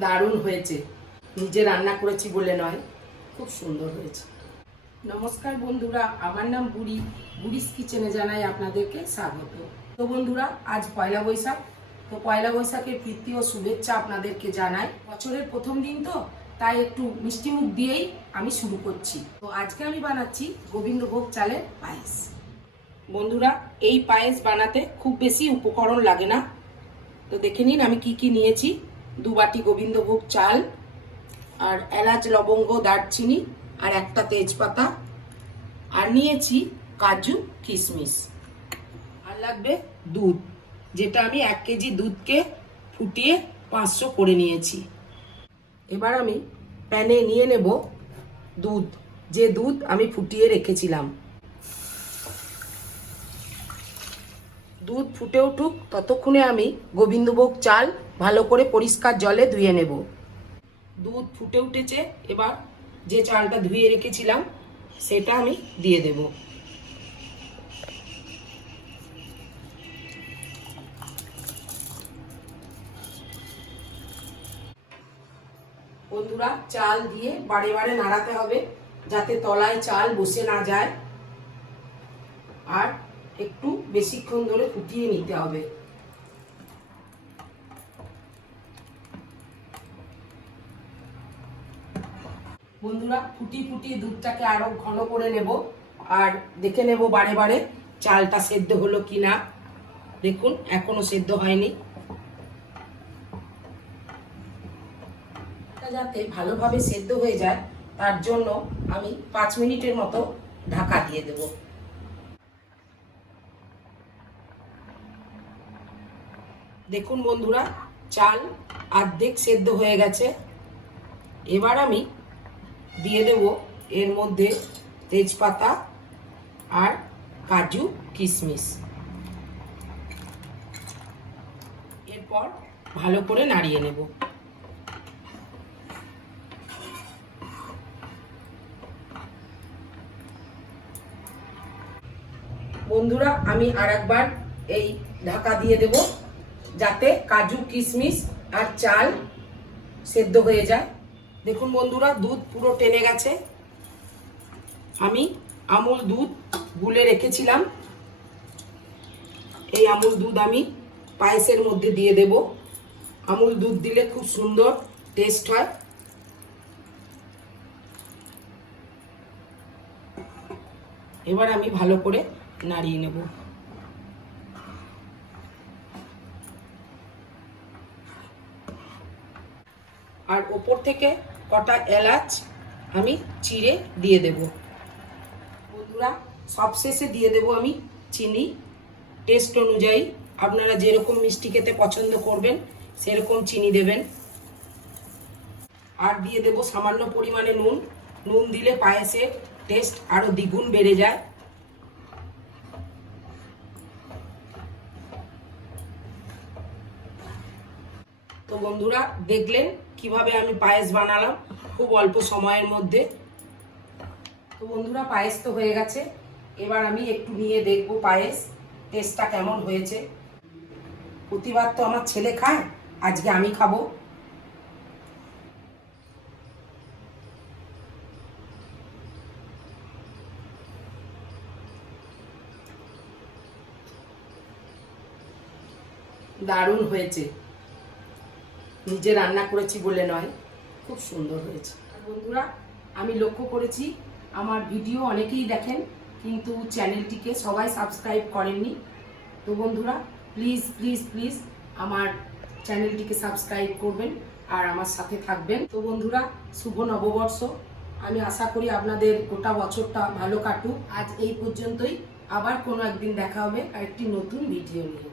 দারুণ হয়েছে। নিজে রান্না করেছি বলে নয়, খুব সুন্দর হয়েছে। নমস্কার বন্ধুরা, আমার নাম বুড়ি। বুড়িস কিচেনে জানাই আপনাদেরকে স্বাগত। তো বন্ধুরা, আজ পয়লা বৈশাখ। তো পয়লা বৈশাখের প্রীতি ও শুভেচ্ছা আপনাদেরকে জানাই। বছরের প্রথম দিন তো, তাই একটু মিষ্টি মুখ দিয়েই আমি শুরু করছি। তো আজকে আমি বানাচ্ছি গোবিন্দভোগ চালের পায়েস। বন্ধুরা, এই পায়েস বানাতে খুব বেশি উপকরণ লাগে না। তো দেখে নিন আমি কি কি নিয়েছি। দু বাটি গোবিন্দভোগ চাল, আর এলাচ, লবঙ্গ, দারচিনি, আর একটা তেজপাতা। আর নিয়েছি কাজু কিশমিশ আর লাগবে দুধ, যেটা আমি এক কেজি দুধকে ফুটিয়ে পাঁচশো করে নিয়েছি। এবার আমি প্যানে নিয়ে নেব দুধ, যে দুধ আমি ফুটিয়ে রেখেছিলাম। দুধ ফুটে উঠুক, ততক্ষণে আমি গোবিন্দভোগ চাল ভালো করে পরিষ্কার জলে ধুয়ে নেব। দুধ ফুটে উঠেছে, এবার যে চালটা ধুয়ে রেখেছিলাম, সেটা আমি দিয়ে দেব। বন্ধুরা, চাল দিয়ে বারে বারে নাড়াতে হবে, যাতে তলায় চাল বসে না যায়। আর একটু বেশিক্ষণ ধরে ফুটিয়ে নিতে হবে। বন্ধুরা ফুটিয়ে ফুটিয়ে দুধটাকে আরও ঘন করে নেব আর দেখে নেব বারে বারে চালটা সেদ্ধ হলো কি না দেখুন, এখনও সেদ্ধ হয়নি। যাতে ভালোভাবে সেদ্ধ হয়ে যায়, তার জন্য আমি পাঁচ মিনিটের মতো ঢাকা দিয়ে দেব। দেখুন বন্ধুরা, চাল অর্ধেক সেদ্ধ হয়ে গেছে। এবার আমি দিয়ে দেব। এর মধ্যে তেজপাতা আর কাজু কিশমিশ। এরপর ভালো করে নাড়িয়ে নেব। বন্ধুরা, আমি আরেকবার এই ঢাকা দিয়ে দেব, যাতে কাজু, কিশমিশ আর চাল সেদ্ধ হয়ে যায়। দেখুন বন্ধুরা, দুধ পুরো টেনে গেছে। আমি আমুল দুধ গুলে রেখেছিলাম। এই আমুল দুধ আমি পায়েসের মধ্যে দিয়ে দেব। আমুল দুধ দিলে খুব সুন্দর টেস্ট হয়। এবার আমি ভালো করে নাড়িয়ে নেব। আর ওপর থেকে কটা এলাচ আমি চিড়ে দিয়ে দেব। বন্ধুরা, সবশেষে দিয়ে দেব আমি চিনি। টেস্ট অনুযায়ী আপনারা যেরকম মিষ্টি খেতে পছন্দ করবেন, সেরকম চিনি দেবেন। আর দিয়ে দেব সামান্য পরিমাণে নুন। নুন দিলে পায়েসের টেস্ট আরও দ্বিগুণ বেড়ে যায়। তো বন্ধুরা, দেখলেন কীভাবে আমি পায়েস বানালাম খুব অল্প সময়ের মধ্যে। তো বন্ধুরা, পায়েস তো হয়ে গেছে। এবার আমি একটু নিয়ে দেখব পায়েস, টেস্টটা কেমন হয়েছে। প্রতিবার তো আমার ছেলে খায়, আজকে আমি খাব। দারুণ হয়েছে। নিজে রান্না করেছি বলে নয়, খুব সুন্দর হয়েছে। বন্ধুরা, আমি লক্ষ্য করেছি, আমার ভিডিও অনেকেই দেখেন, কিন্তু চ্যানেলটিকে সবাই সাবস্ক্রাইব করেননি। তো বন্ধুরা প্লিজ প্লিজ প্লিজ আমার চ্যানেলটিকে সাবস্ক্রাইব করবেন আর আমার সাথে থাকবেন। তো বন্ধুরা, শুভ নববর্ষ। আমি আশা করি আপনাদের গোটা বছরটা ভালো কাটুক। আজ এই পর্যন্তই। আবার কোনো একদিন দেখা হবে আর একটি নতুন ভিডিও নিয়ে।